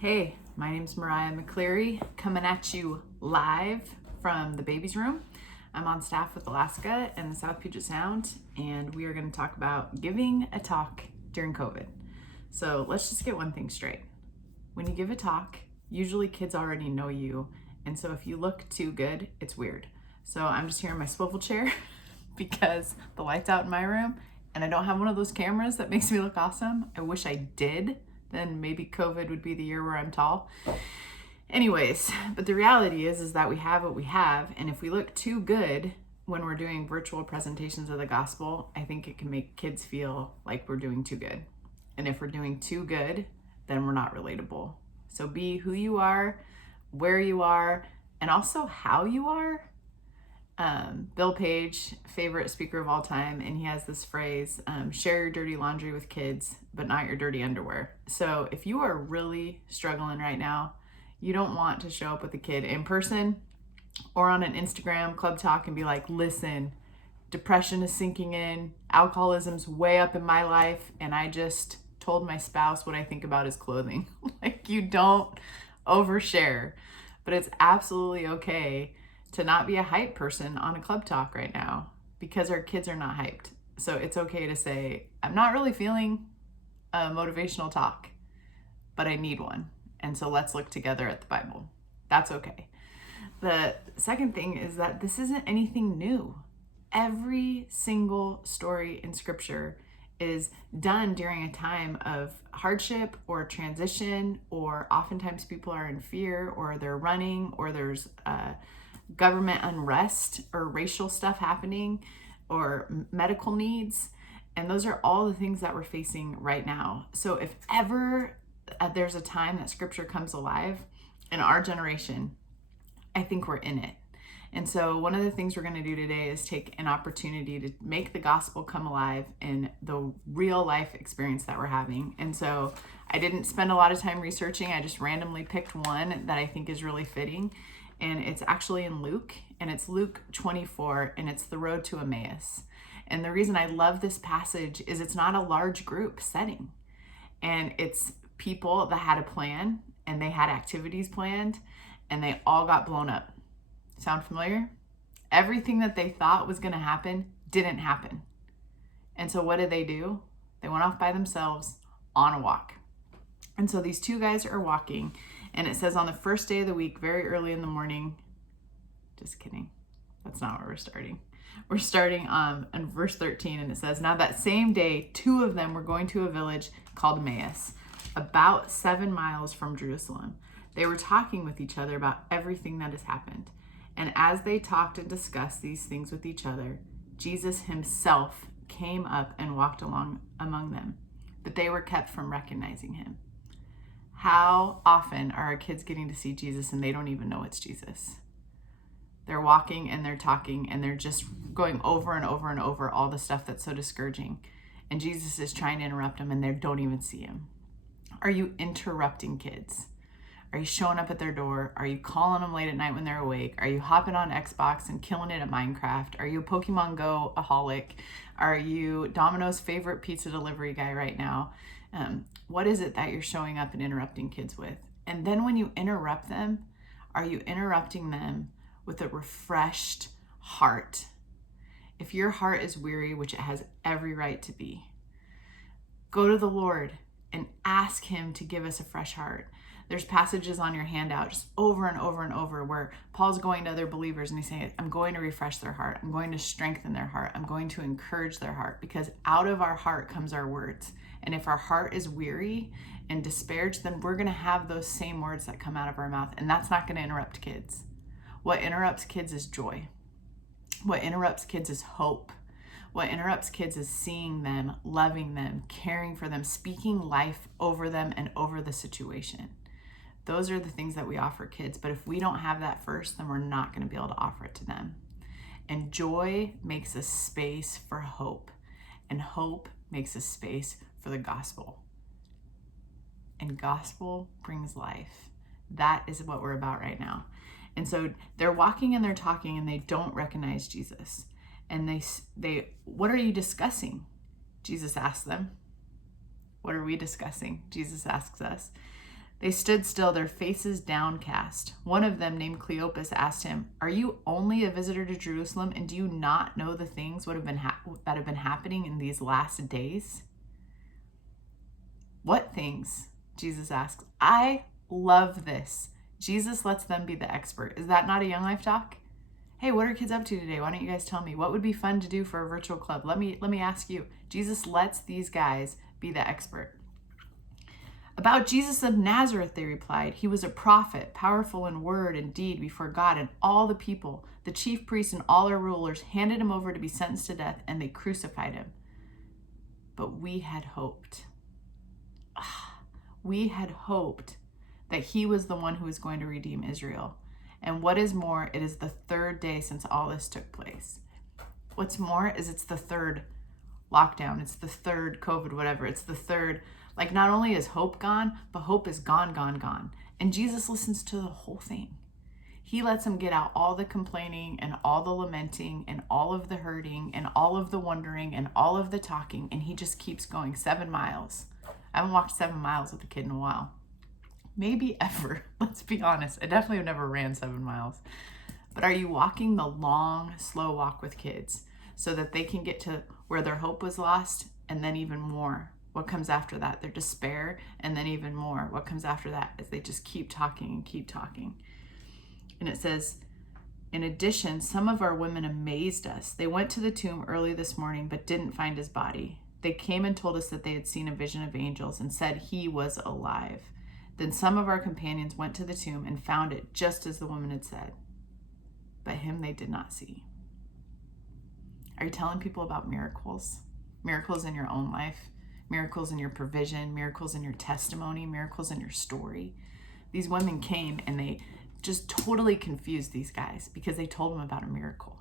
Hey, my name's Mariah McCleary, coming at you live from the baby's room. I'm on staff with Alaska and the South Puget Sound, and we are going to talk about giving a talk during COVID. So let's just get one thing straight. When you give a talk, usually kids already know you, and so if you look too good, it's weird. So I'm just here in my swivel chair because the light's out in my room, and I don't have one of those cameras that makes me look awesome. I wish I did. Then maybe COVID would be the year where I'm tall. Anyways, but the reality is that we have what we have, and if we look too good when we're doing virtual presentations of the gospel, I think it can make kids feel like we're doing too good. And if we're doing too good, then we're not relatable. So be who you are, where you are, and also how you are. Bill Page, favorite speaker of all time, and he has this phrase, share your dirty laundry with kids, but not your dirty underwear. So if you are really struggling right now, you don't want to show up with a kid in person or on an Instagram club talk and be like, listen, depression is sinking in, alcoholism's way up in my life, and I just told my spouse what I think about his clothing. Like, you don't overshare, but it's absolutely okay to not be a hype person on a club talk right now because our kids are not hyped. So it's okay to say, I'm not really feeling a motivational talk, but I need one. And so let's look together at the Bible. That's okay. The second thing is that this isn't anything new. Every single story in Scripture is done during a time of hardship or transition, or oftentimes people are in fear, or they're running, or there's government unrest or racial stuff happening or medical needs. And those are all the things that we're facing right now. So if ever there's a time that Scripture comes alive in our generation, I think we're in it. And so one of the things we're going to do today is take an opportunity to make the gospel come alive in the real life experience that we're having. And so I didn't spend a lot of time researching. I just randomly picked one that I think is really fitting. And it's actually in Luke, and it's Luke 24, and it's the road to Emmaus. And the reason I love this passage is it's not a large group setting, and it's people that had a plan, and they had activities planned, and they all got blown up. Sound familiar? Everything that they thought was going to happen didn't happen. And so what did they do? They went off by themselves on a walk. And so these two guys are walking, and it says on the first day of the week, very early in the morning, just kidding, that's not where we're starting. We're starting in verse 13, and it says, now that same day, two of them were going to a village called Emmaus, about 7 miles from Jerusalem. They were talking with each other about everything that has happened. And as they talked and discussed these things with each other, Jesus himself came up and walked along among them, but they were kept from recognizing him. How often are our kids getting to see Jesus and they don't even know it's Jesus? They're walking and they're talking and they're just going over and over and over all the stuff that's so discouraging. And Jesus is trying to interrupt them and they don't even see him. Are you interrupting kids? Are you showing up at their door? Are you calling them late at night when they're awake? Are you hopping on Xbox and killing it at Minecraft? Are you a Pokemon Go-aholic? Are you Domino's favorite pizza delivery guy right now? What is it that you're showing up and interrupting kids with? And then when you interrupt them, are you interrupting them with a refreshed heart? If your heart is weary, which it has every right to be, go to the Lord and ask him to give us a fresh heart. There's passages on your handout just over and over and over where Paul's going to other believers and he's saying, I'm going to refresh their heart. I'm going to strengthen their heart. I'm going to encourage their heart, because out of our heart comes our words. And if our heart is weary and disparaged, then we're going to have those same words that come out of our mouth. And that's not going to interrupt kids. What interrupts kids is joy. What interrupts kids is hope. What interrupts kids is seeing them, loving them, caring for them, speaking life over them and over the situation. Those are the things that we offer kids. But if we don't have that first, then we're not going to be able to offer it to them. And joy makes a space for hope. And hope makes a space for the gospel. And gospel brings life. That is what we're about right now. And so they're walking and they're talking and they don't recognize Jesus. And they what are you discussing? Jesus asks them. What are we discussing? Jesus asks us. They stood still, their faces downcast. One of them, named Cleopas, asked him, "Are you only a visitor to Jerusalem, and do you not know the things that have been happening in these last days?" "What things?" Jesus asks. I love this. Jesus lets them be the expert. Is that not a Young Life talk? Hey, what are kids up to today? Why don't you guys tell me? What would be fun to do for a virtual club? Let me ask you. Jesus lets these guys be the expert. "About Jesus of Nazareth," they replied. "He was a prophet, powerful in word and deed before God and all the people. The chief priests and all our rulers handed him over to be sentenced to death, and they crucified him. But we had hoped." We had hoped that he was the one who was going to redeem Israel. And what is more, it is the third day since all this took place. What's more is it's the third lockdown. It's the third COVID, whatever. It's the third. Like, not only is hope gone, but hope is gone, gone, gone. And Jesus listens to the whole thing. He lets them get out all the complaining and all the lamenting and all of the hurting and all of the wondering and all of the talking. And he just keeps going 7 miles. I haven't walked 7 miles with a kid in a while. Maybe ever. Let's be honest. I definitely have never ran 7 miles. But are you walking the long, slow walk with kids so that they can get to where their hope was lost, and then even more? What comes after that? Their despair, and then even more. What comes after that is they just keep talking and keep talking. And it says, "In addition, some of our women amazed us. They went to the tomb early this morning, but didn't find his body. They came and told us that they had seen a vision of angels and said he was alive. Then some of our companions went to the tomb and found it just as the woman had said. But him they did not see." Are you telling people about miracles? Miracles in your own life, miracles in your provision, miracles in your testimony, miracles in your story. These women came and they just totally confused these guys because they told them about a miracle.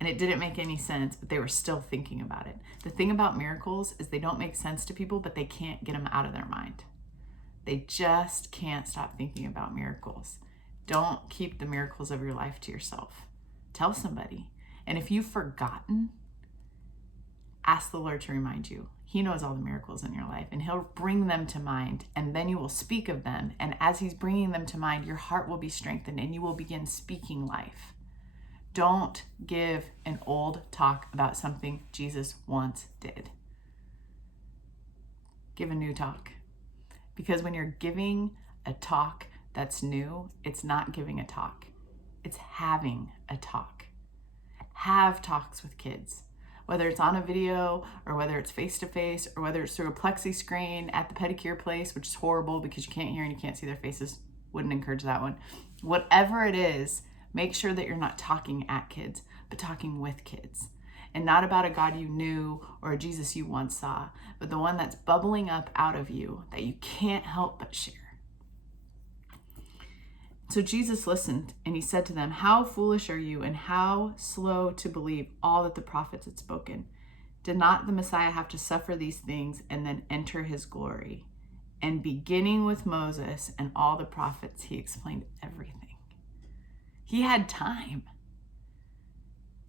And it didn't make any sense, but they were still thinking about it. The thing about miracles is they don't make sense to people, but they can't get them out of their mind. They just can't stop thinking about miracles. Don't keep the miracles of your life to yourself. Tell somebody. And if you've forgotten, ask the Lord to remind you. He knows all the miracles in your life, and he'll bring them to mind, and then you will speak of them. And as he's bringing them to mind, your heart will be strengthened and you will begin speaking life. Don't give an old talk about something Jesus once did. Give a new talk. Because when you're giving a talk that's new, it's not giving a talk. It's having a talk. Have talks with kids. Whether it's on a video or whether it's face-to-face or whether it's through a plexi screen at the pedicure place, which is horrible because you can't hear and you can't see their faces. Wouldn't encourage that one. Whatever it is, make sure that you're not talking at kids, but talking with kids. And not about a God you knew or a Jesus you once saw, but the one that's bubbling up out of you that you can't help but share. So Jesus listened and he said to them, "How foolish are you and how slow to believe all that the prophets had spoken? Did not the Messiah have to suffer these things and then enter his glory?" And beginning with Moses and all the prophets, he explained everything. He had time.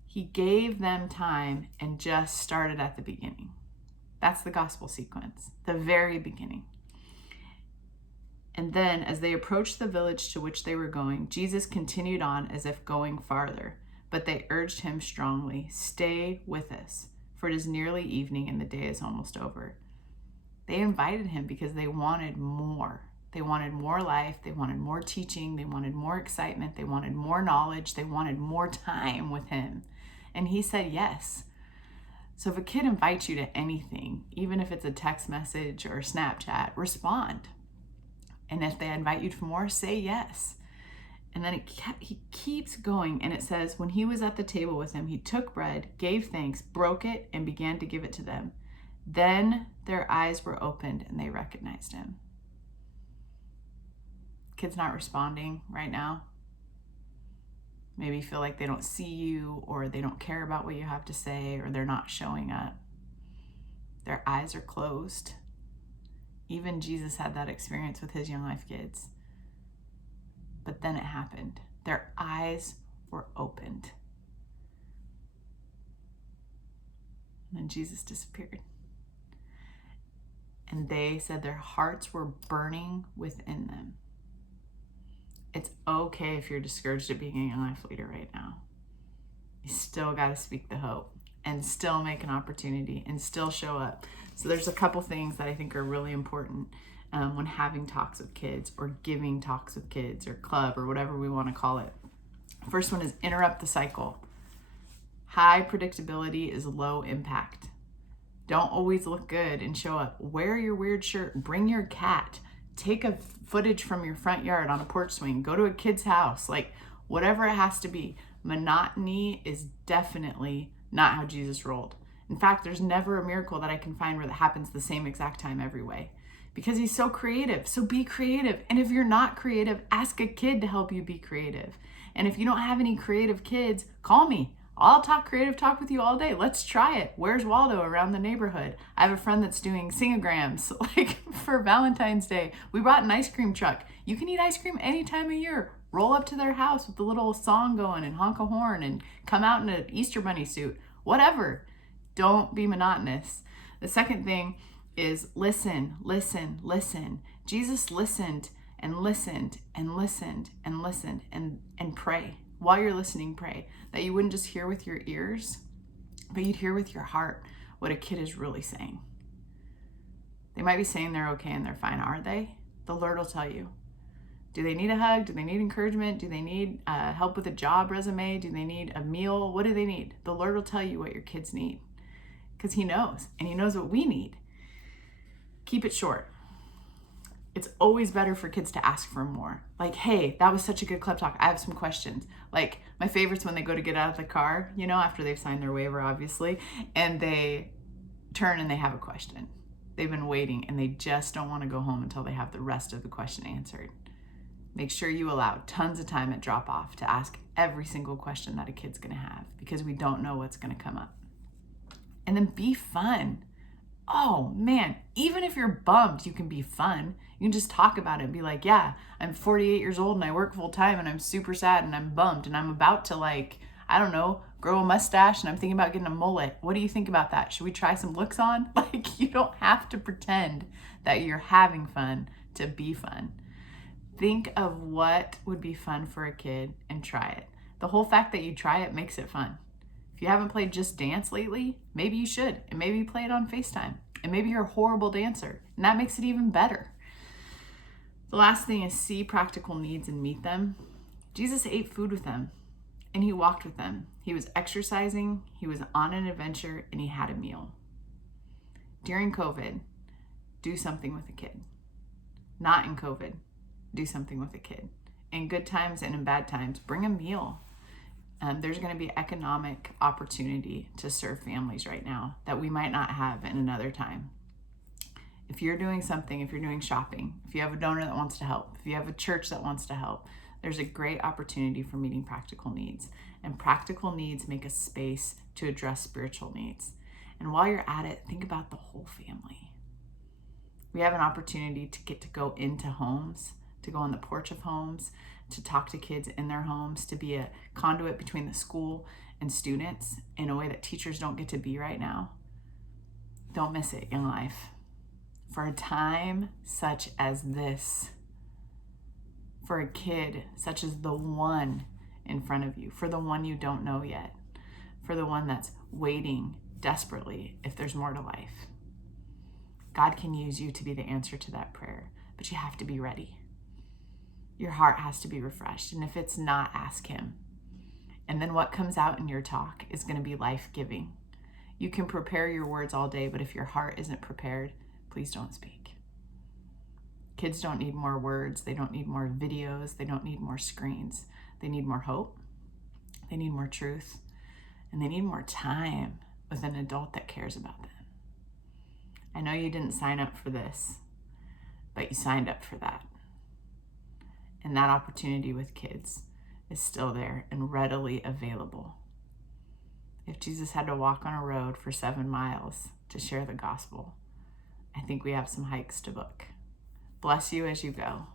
He gave them time and just started at the beginning. That's the gospel sequence, the very beginning. And then as they approached the village to which they were going, Jesus continued on as if going farther. But they urged him strongly, "Stay with us, for it is nearly evening and the day is almost over." They invited him because they wanted more. They wanted more life. They wanted more teaching. They wanted more excitement. They wanted more knowledge. They wanted more time with him. And he said yes. So if a kid invites you to anything, even if it's a text message or Snapchat, respond. And if they invite you for more, say yes. And then he keeps going. And it says, when he was at the table with them, he took bread, gave thanks, broke it, and began to give it to them. Then their eyes were opened and they recognized him. Kids not responding right now. Maybe you feel like they don't see you or they don't care about what you have to say or they're not showing up. Their eyes are closed. Even Jesus had that experience with his Young Life kids. But then it happened. Their eyes were opened. And then Jesus disappeared. and they said their hearts were burning within them. It's okay if you're discouraged at being a young life leader right now. You still got to speak the hope and still make an opportunity and still show up. So there's a couple things that I think are really important when having talks with kids or giving talks with kids or club or whatever we want to call it. First one is interrupt the cycle. High predictability is low impact. Don't always look good and show up. Wear your weird shirt. Bring your cat. Take a footage from your front yard on a porch swing. Go to a kid's house. Like, whatever it has to be. Monotony is definitely not how Jesus rolled. In fact, there's never a miracle that I can find where that happens the same exact time every way. Because he's so creative. So be creative. And if you're not creative, ask a kid to help you be creative. And if you don't have any creative kids, call me. I'll talk creative talk with you all day. Let's try it. Where's Waldo around the neighborhood? I have a friend that's doing sing-a-grams like for Valentine's Day. We brought an ice cream truck. You can eat ice cream any time of year. Roll up to their house with the little song going and honk a horn and come out in an Easter bunny suit. Whatever. Don't be monotonous. The second thing is listen, listen, listen. Jesus listened and listened and listened and listened and pray. While you're listening, pray that you wouldn't just hear with your ears, but you'd hear with your heart what a kid is really saying. They might be saying they're okay and they're fine. Are they? The Lord will tell you. Do they need a hug? Do they need encouragement? Do they need help with a job resume? Do they need a meal? What do they need? The Lord will tell you what your kids need because he knows, and he knows what we need. Keep it short. It's always better for kids to ask for more. Like, hey, that was such a good club talk. I have some questions. Like, my favorite's when they go to get out of the car, after they've signed their waiver, obviously, and they turn and they have a question. They've been waiting and they just don't want to go home until they have the rest of the question answered. Make sure you allow tons of time at drop off to ask every single question that a kid's going to have because we don't know what's going to come up. And then be fun. Oh man, even if you're bummed, you can be fun. You can just talk about it and be like, yeah, I'm 48 years old and I work full time and I'm super sad and I'm bummed and I'm about to grow a mustache and I'm thinking about getting a mullet. What do you think about that? Should we try some looks on? You don't have to pretend that you're having fun to be fun. Think of what would be fun for a kid and try it. The whole fact that you try it makes it fun. If you haven't played Just Dance lately, maybe you should. And maybe you play it on FaceTime. And maybe you're a horrible dancer. And that makes it even better. The last thing is see practical needs and meet them. Jesus ate food with them. And he walked with them. He was exercising. He was on an adventure. And he had a meal. During COVID, do something with a kid. Not in COVID. Do something with a kid. In good times and in bad times, bring a meal. There's going to be economic opportunity to serve families right now that we might not have in another time. If you're doing something, if you're doing shopping, if you have a donor that wants to help, if you have a church that wants to help, there's a great opportunity for meeting practical needs. And practical needs make a space to address spiritual needs. And while you're at it, think about the whole family. We have an opportunity to get to go into homes, to go on the porch of homes, to talk to kids in their homes, to be a conduit between the school and students in a way that teachers don't get to be right now. Don't miss it, Young Life. For a time such as this, for a kid such as the one in front of you, for the one you don't know yet, for the one that's waiting desperately if there's more to life. God can use you to be the answer to that prayer, but you have to be ready. Your heart has to be refreshed. And if it's not, ask him. And then what comes out in your talk is going to be life-giving. You can prepare your words all day, but if your heart isn't prepared, please don't speak. Kids don't need more words. They don't need more videos. They don't need more screens. They need more hope. They need more truth. And they need more time with an adult that cares about them. I know you didn't sign up for this, but you signed up for that. And that opportunity with kids is still there and readily available. If Jesus had to walk on a road for 7 miles to share the gospel, I think we have some hikes to book. Bless you as you go.